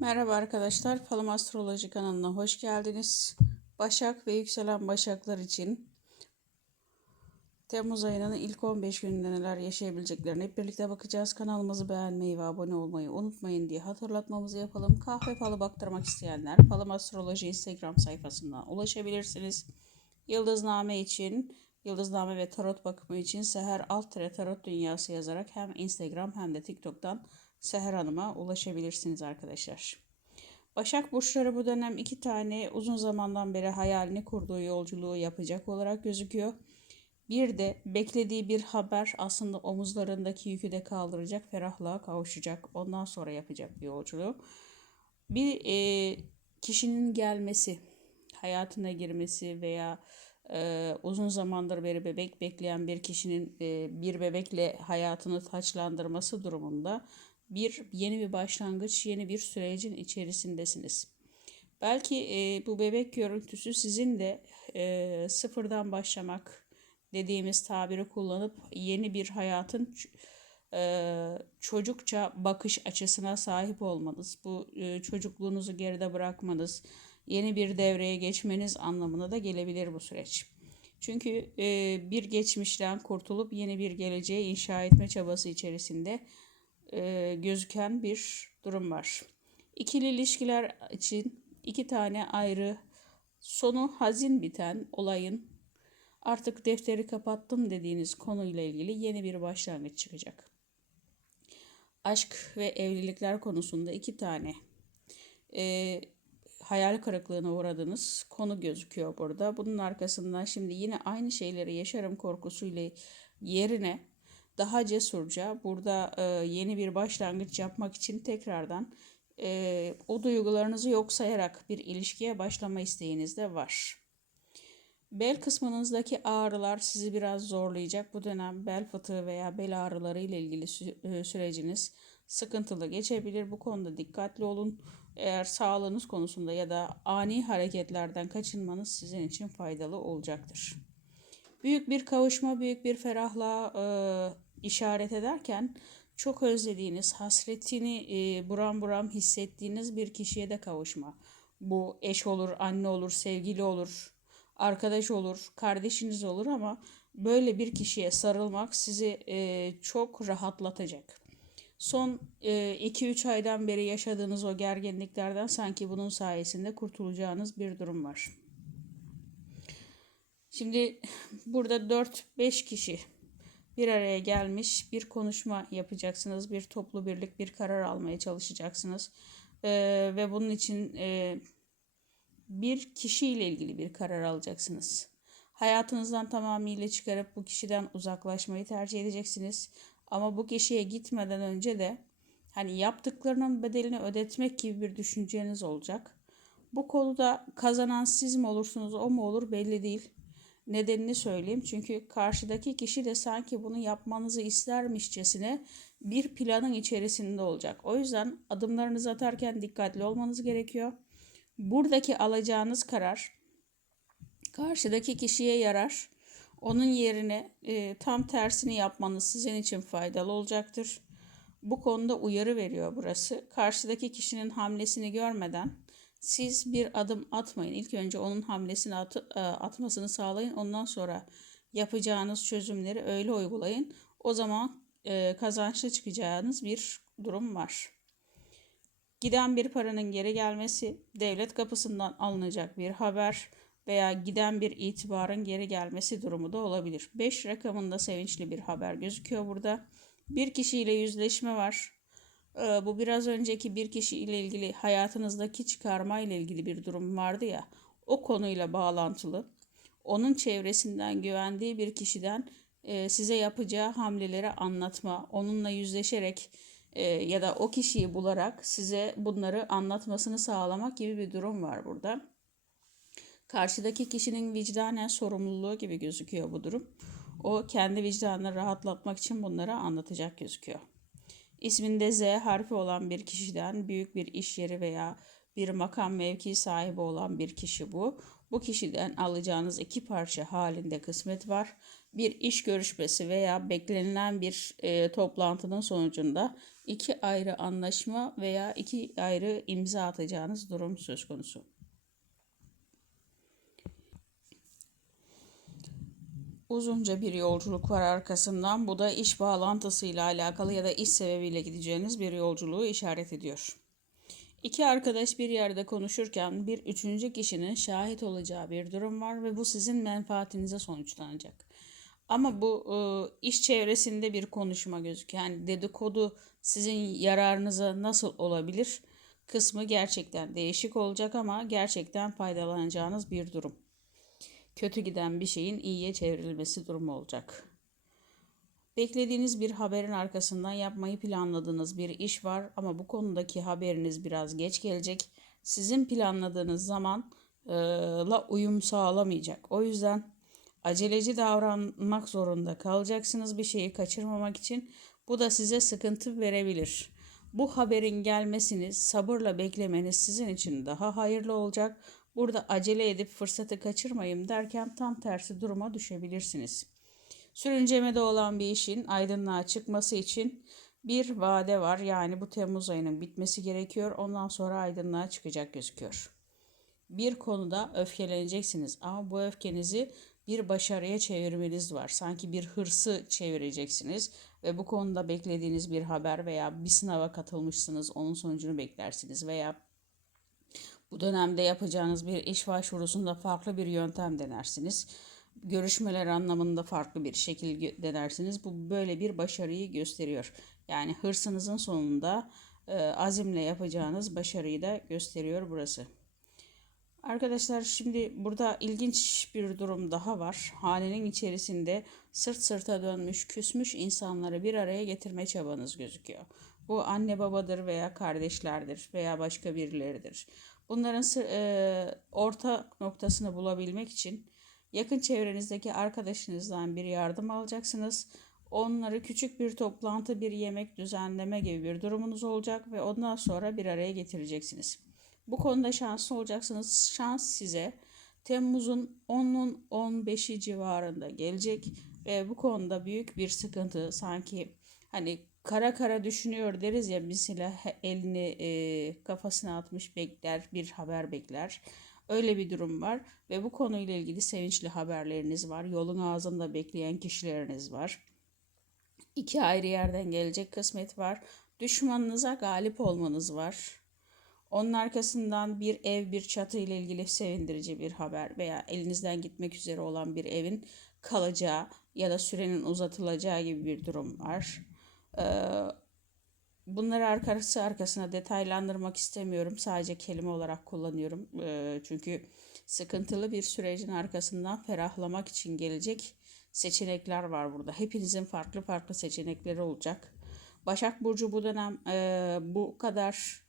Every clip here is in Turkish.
Merhaba arkadaşlar, Falım Astroloji kanalına hoş geldiniz. Başak ve yükselen Başaklar için Temmuz ayının ilk 15 gününde neler yaşayabileceklerine hep birlikte bakacağız. Kanalımızı beğenmeyi ve abone olmayı unutmayın diye hatırlatmamızı yapalım. Kahve falı baktırmak isteyenler Falım Astroloji Instagram sayfasından ulaşabilirsiniz. Yıldızname için, Yıldızname ve Tarot bakımı için Seher Alt Tarot Dünyası yazarak hem Instagram hem de TikTok'tan Seher Hanım'a ulaşabilirsiniz arkadaşlar. Başak Burçları bu dönem iki tane uzun zamandan beri hayalini kurduğu yolculuğu yapacak olarak gözüküyor. Bir de beklediği bir haber aslında omuzlarındaki yükü de kaldıracak, ferahlığa kavuşacak. Ondan sonra yapacak bir yolculuğu. Bir e, kişinin gelmesi, hayatına girmesi veya e, uzun zamandır beri bebek bekleyen bir kişinin e, bir bebekle hayatını taçlandırması durumunda bir yeni bir başlangıç, yeni bir sürecin içerisindesiniz. Belki e, bu bebek görüntüsü sizin de e, sıfırdan başlamak dediğimiz tabiri kullanıp yeni bir hayatın e, çocukça bakış açısına sahip olmanız, bu e, çocukluğunuzu geride bırakmanız, yeni bir devreye geçmeniz anlamına da gelebilir bu süreç. Çünkü e, bir geçmişten kurtulup yeni bir geleceğe inşa etme çabası içerisinde e, gözüken bir durum var. İkili ilişkiler için iki tane ayrı sonu hazin biten olayın artık defteri kapattım dediğiniz konuyla ilgili yeni bir başlangıç çıkacak. Aşk ve evlilikler konusunda iki tane e, hayal kırıklığına uğradığınız konu gözüküyor burada. Bunun arkasından şimdi yine aynı şeyleri yaşarım korkusuyla yerine daha cesurca burada e, yeni bir başlangıç yapmak için tekrardan e, o duygularınızı yok sayarak bir ilişkiye başlama isteğiniz de var. Bel kısmınızdaki ağrılar sizi biraz zorlayacak. Bu dönem bel fıtığı veya bel ağrıları ile ilgili e, süreciniz sıkıntılı geçebilir. Bu konuda dikkatli olun. Eğer sağlığınız konusunda ya da ani hareketlerden kaçınmanız sizin için faydalı olacaktır. Büyük bir kavuşma, büyük bir ferahlığa e, işaret ederken çok özlediğiniz, hasretini e, buram buram hissettiğiniz bir kişiye de kavuşma. Bu eş olur, anne olur, sevgili olur, arkadaş olur, kardeşiniz olur ama böyle bir kişiye sarılmak sizi e, çok rahatlatacak. Son 2-3 e, aydan beri yaşadığınız o gerginliklerden sanki bunun sayesinde kurtulacağınız bir durum var. Şimdi burada 4-5 kişi bir araya gelmiş bir konuşma yapacaksınız. Bir toplu birlik bir karar almaya çalışacaksınız. Ee, ve bunun için e, bir kişiyle ilgili bir karar alacaksınız. Hayatınızdan tamamıyla çıkarıp bu kişiden uzaklaşmayı tercih edeceksiniz. Ama bu kişiye gitmeden önce de hani yaptıklarının bedelini ödetmek gibi bir düşünceniz olacak. Bu konuda kazanan siz mi olursunuz o mu olur belli değil. Nedenini söyleyeyim. Çünkü karşıdaki kişi de sanki bunu yapmanızı istermişçesine bir planın içerisinde olacak. O yüzden adımlarınızı atarken dikkatli olmanız gerekiyor. Buradaki alacağınız karar karşıdaki kişiye yarar. Onun yerine e, tam tersini yapmanız sizin için faydalı olacaktır. Bu konuda uyarı veriyor burası. Karşıdaki kişinin hamlesini görmeden siz bir adım atmayın. İlk önce onun hamlesini at, e, atmasını sağlayın. Ondan sonra yapacağınız çözümleri öyle uygulayın. O zaman e, kazançlı çıkacağınız bir durum var. Giden bir paranın geri gelmesi, devlet kapısından alınacak bir haber veya giden bir itibarın geri gelmesi durumu da olabilir. 5 rakamında sevinçli bir haber gözüküyor burada. Bir kişiyle yüzleşme var. Ee, bu biraz önceki bir kişi ile ilgili hayatınızdaki çıkarma ile ilgili bir durum vardı ya. O konuyla bağlantılı. Onun çevresinden güvendiği bir kişiden e, size yapacağı hamleleri anlatma, onunla yüzleşerek e, ya da o kişiyi bularak size bunları anlatmasını sağlamak gibi bir durum var burada. Karşıdaki kişinin vicdanen sorumluluğu gibi gözüküyor bu durum. O kendi vicdanını rahatlatmak için bunları anlatacak gözüküyor. İsminde Z harfi olan bir kişiden büyük bir iş yeri veya bir makam mevki sahibi olan bir kişi bu. Bu kişiden alacağınız iki parça halinde kısmet var. bir iş görüşmesi veya beklenilen bir e, toplantının sonucunda iki ayrı anlaşma veya iki ayrı imza atacağınız durum söz konusu. Uzunca bir yolculuk var arkasından. Bu da iş bağlantısıyla alakalı ya da iş sebebiyle gideceğiniz bir yolculuğu işaret ediyor. İki arkadaş bir yerde konuşurken bir üçüncü kişinin şahit olacağı bir durum var ve bu sizin menfaatinize sonuçlanacak. Ama bu e, iş çevresinde bir konuşma gözüküyor. Yani dedikodu sizin yararınıza nasıl olabilir kısmı gerçekten değişik olacak ama gerçekten faydalanacağınız bir durum. Kötü giden bir şeyin iyiye çevrilmesi durumu olacak. Beklediğiniz bir haberin arkasından yapmayı planladığınız bir iş var ama bu konudaki haberiniz biraz geç gelecek. Sizin planladığınız zamanla uyum sağlamayacak. O yüzden aceleci davranmak zorunda kalacaksınız bir şeyi kaçırmamak için. Bu da size sıkıntı verebilir. Bu haberin gelmesini sabırla beklemeniz sizin için daha hayırlı olacak. Burada acele edip fırsatı kaçırmayayım derken tam tersi duruma düşebilirsiniz. Sürüncemede olan bir işin aydınlığa çıkması için bir vade var. Yani bu Temmuz ayının bitmesi gerekiyor. Ondan sonra aydınlığa çıkacak gözüküyor. Bir konuda öfkeleneceksiniz ama bu öfkenizi bir başarıya çevirmeniz var. Sanki bir hırsı çevireceksiniz ve bu konuda beklediğiniz bir haber veya bir sınava katılmışsınız, onun sonucunu beklersiniz veya bu dönemde yapacağınız bir iş başvurusunda farklı bir yöntem denersiniz. Görüşmeler anlamında farklı bir şekil denersiniz. Bu böyle bir başarıyı gösteriyor. Yani hırsınızın sonunda e, azimle yapacağınız başarıyı da gösteriyor burası. Arkadaşlar şimdi burada ilginç bir durum daha var. Hanenin içerisinde sırt sırta dönmüş, küsmüş insanları bir araya getirme çabanız gözüküyor. Bu anne babadır veya kardeşlerdir veya başka birileridir. Bunların e, orta noktasını bulabilmek için yakın çevrenizdeki arkadaşınızdan bir yardım alacaksınız. Onları küçük bir toplantı, bir yemek düzenleme gibi bir durumunuz olacak ve ondan sonra bir araya getireceksiniz. Bu konuda şanslı olacaksınız. Şans size Temmuz'un 10'un 15'i civarında gelecek ve bu konuda büyük bir sıkıntı sanki hani kara kara düşünüyor deriz ya mesela elini e, kafasına atmış bekler bir haber bekler. Öyle bir durum var ve bu konuyla ilgili sevinçli haberleriniz var. Yolun ağzında bekleyen kişileriniz var. İki ayrı yerden gelecek kısmet var. Düşmanınıza galip olmanız var. Onun arkasından bir ev, bir çatı ile ilgili sevindirici bir haber veya elinizden gitmek üzere olan bir evin kalacağı ya da sürenin uzatılacağı gibi bir durum var. Ee, bunları arkası arkasına detaylandırmak istemiyorum. Sadece kelime olarak kullanıyorum. Ee, çünkü sıkıntılı bir sürecin arkasından ferahlamak için gelecek seçenekler var burada. Hepinizin farklı farklı seçenekleri olacak. Başak Burcu bu dönem e, bu kadar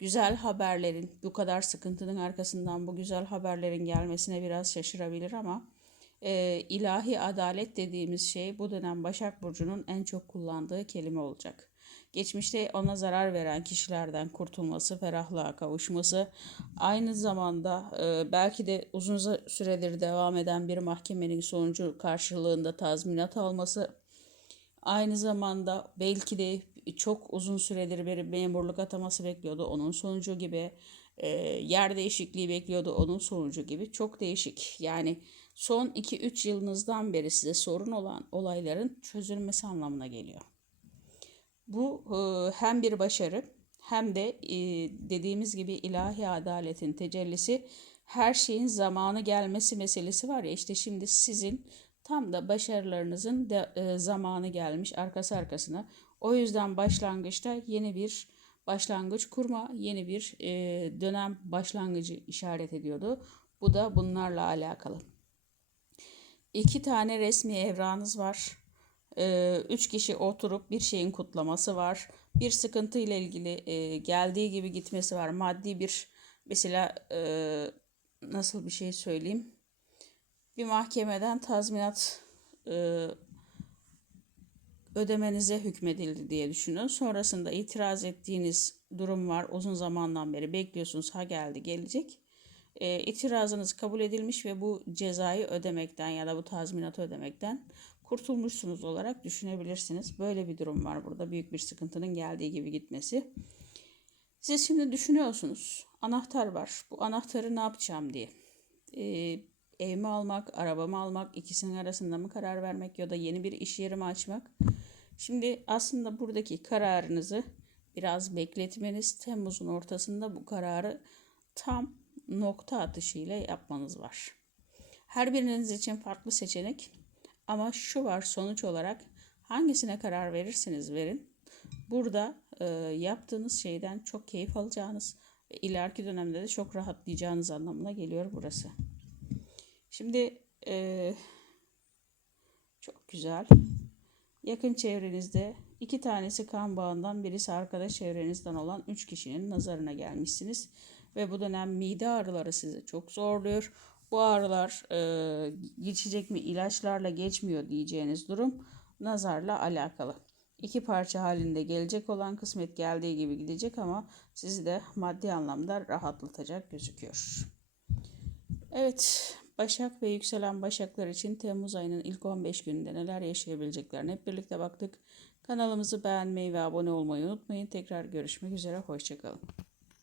güzel haberlerin, bu kadar sıkıntının arkasından bu güzel haberlerin gelmesine biraz şaşırabilir ama e, ilahi adalet dediğimiz şey bu dönem Başak Burcu'nun en çok kullandığı kelime olacak. Geçmişte ona zarar veren kişilerden kurtulması, ferahlığa kavuşması, aynı zamanda e, belki de uzun süredir devam eden bir mahkemenin sonucu karşılığında tazminat alması, aynı zamanda belki de çok uzun süredir bir memurluk ataması bekliyordu onun sonucu gibi, e, yer değişikliği bekliyordu onun sonucu gibi çok değişik. Yani son 2-3 yılınızdan beri size sorun olan olayların çözülmesi anlamına geliyor. Bu e, hem bir başarı hem de e, dediğimiz gibi ilahi adaletin tecellisi her şeyin zamanı gelmesi meselesi var ya işte şimdi sizin tam da başarılarınızın de, e, zamanı gelmiş arkası arkasına. O yüzden başlangıçta yeni bir başlangıç kurma, yeni bir dönem başlangıcı işaret ediyordu. Bu da bunlarla alakalı. İki tane resmi evranız var. Ee, üç kişi oturup bir şeyin kutlaması var. Bir sıkıntı ile ilgili e, geldiği gibi gitmesi var. Maddi bir mesela e, nasıl bir şey söyleyeyim. Bir mahkemeden tazminat e, ödemenize hükmedildi diye düşünün. Sonrasında itiraz ettiğiniz durum var. Uzun zamandan beri bekliyorsunuz ha geldi gelecek. e, itirazınız kabul edilmiş ve bu cezayı ödemekten ya da bu tazminatı ödemekten kurtulmuşsunuz olarak düşünebilirsiniz. Böyle bir durum var burada. Büyük bir sıkıntının geldiği gibi gitmesi. Siz şimdi düşünüyorsunuz. Anahtar var. Bu anahtarı ne yapacağım diye. Ee, ev mi almak, araba mı almak, ikisinin arasında mı karar vermek ya da yeni bir iş yeri mi açmak? Şimdi aslında buradaki kararınızı biraz bekletmeniz, Temmuz'un ortasında bu kararı tam nokta atışıyla yapmanız var. Her biriniz için farklı seçenek ama şu var sonuç olarak hangisine karar verirseniz verin. Burada e, yaptığınız şeyden çok keyif alacağınız ve ileriki dönemde de çok rahatlayacağınız anlamına geliyor burası. Şimdi e, çok güzel. Yakın çevrenizde iki tanesi kan bağından birisi arkadaş çevrenizden olan üç kişinin nazarına gelmişsiniz. Ve bu dönem mide ağrıları sizi çok zorluyor. Bu ağrılar e, geçecek mi ilaçlarla geçmiyor diyeceğiniz durum nazarla alakalı. İki parça halinde gelecek olan kısmet geldiği gibi gidecek ama sizi de maddi anlamda rahatlatacak gözüküyor. Evet, Başak ve yükselen Başaklar için Temmuz ayının ilk 15 gününde neler yaşayabileceklerini hep birlikte baktık. Kanalımızı beğenmeyi ve abone olmayı unutmayın. Tekrar görüşmek üzere, hoşçakalın.